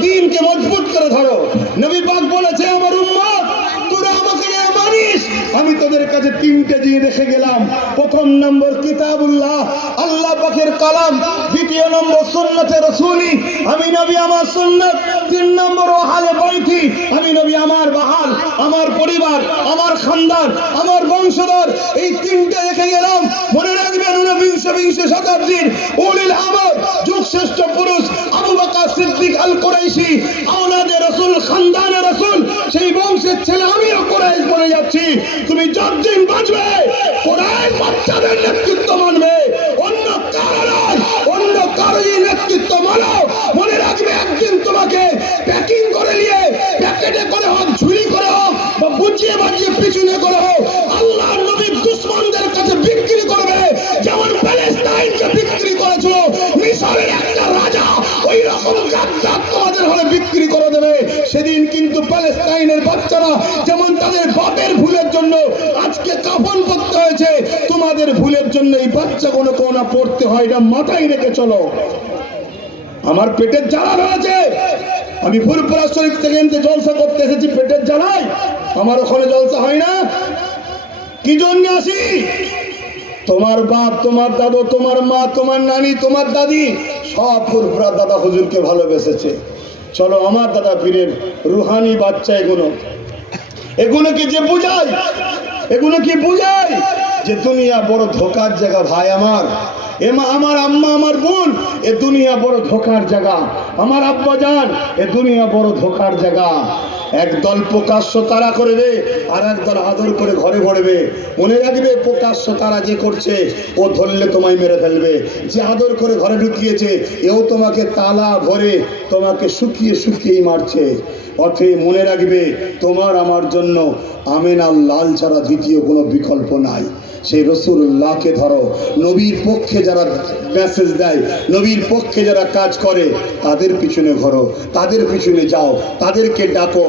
দ্বীনকে মজবুত করে ধরো। নবী পাক বলেছে, আমার উম্মত তোরা আমাকে মানিস, আমি তোদের কাছে তিনটে দিয়ে রেখে গেলাম। প্রথম নম্বর কিতাবুল্লাহ, আল্লাহ পাকের কালাম। দ্বিতীয় নম্বর সুন্নতে রাসূলি, আমি নবী আমার সুন্নাত। তিন নম্বর আহলে বাইতি, আমি নবী আমার বাহাল, আমার পরিবার, আমার খানদান, আমার বংশধর। এই তিনটে রেখে গেলাম। মনে রাখবেন, ঊনবিংশ শতাব্দীর উলিল আমর যুগশ্রেষ্ঠ পুরুষ আবু বকর সিদ্দিক আল কুরাইশি, আওলাদে রাসূল, খানদানে রাসূল, সেই বংশের ছেলে আমিও কুরাইশ বলে যাচ্ছি। তুমি যতদিন বাঁচবে কুরাইশ বাচ্চাদের নেতৃত্ব মানবে, অন্য কারোরই নেতৃত্ব মানো। মনে রাখবে, একদিন তোমাকে প্যাকিং করে নিয়ে প্যাকেটে করে হোক, ঝুলি করে হোক, বা বুঝিয়ে বাজিয়ে পিছনে করে হোক, আল্লাহর নবীর দুশমনদের কাছে বিক্রি করবে। যেমন প্যালেস্টাইনকে বিক্রি করেছিল মিশরের একটা রাজা, ওই রকম গাদ্দার তোমাদের হলে বিক্রি করে দেবে। সেদিন কিন্তু প্যালেস্টাইনের বাচ্চারা যেমন তাদের বাপের ভুলের জন্য আজকে কাফন করতে হয়েছে, তোমাদের ভুলের জন্য এই বাচ্চাগুলো কোনা পড়তে হয়। না মাথায় রেখে চলো। আমার পেটের জ্বালা রয়েছে, আমি ফুরফুরা শরীফ থেকে জলসা করতে এসেছি পেটের জ্বালায়। আমার ওখানে জলসা হয় না, কি জন্য আসি? তোমার বাপ, তোমার দাদু, তোমার মা, তোমার নানি, তোমার দাদি সব ফুরফুরা দাদা হুজুরকে ভালোবেসেছে। চলো, আমার দাদা পীরের রুহানি বাচ্চা। এগুলো কি যে বুঝায়, এগুলো কি বুঝায় যে দুনিয়া বড় ধোকার জায়গা। ভাই আমার, আমার আম্মা, আমার বোন, এ দুনিয়া বড় ধোকার জায়গা। আমার আব্বা জান, এ দুনিয়া বড় ধোকার জায়গা। একদল প্রকাশ্য তারা করবে, আর একদল আদর করে ঘরে ভরবে। মনে রাখবে, প্রকাশ্য তারা যে করছে ও ধরলে তোমায় মেরে ফেলবে। যে আদর করে ঘরে ঢুকিয়েছে এও তোমাকে তালা ভরে তোমাকে শুকিয়ে শুকিয়েই মারছে। অতএব মনে রাখবে, তোমার আমার জন্য আমেনাল লাল ছাড়া দ্বিতীয় কোনো বিকল্প নাই। সেই রাসূলুল্লাহকে ধরো। নবীর পক্ষে যারা মেসেজ দেয়, নবীর পক্ষে যারা কাজ করে, তাদের পিছনে ঘোরো, তাদের পিছনে যাও, তাদেরকে ডাকো।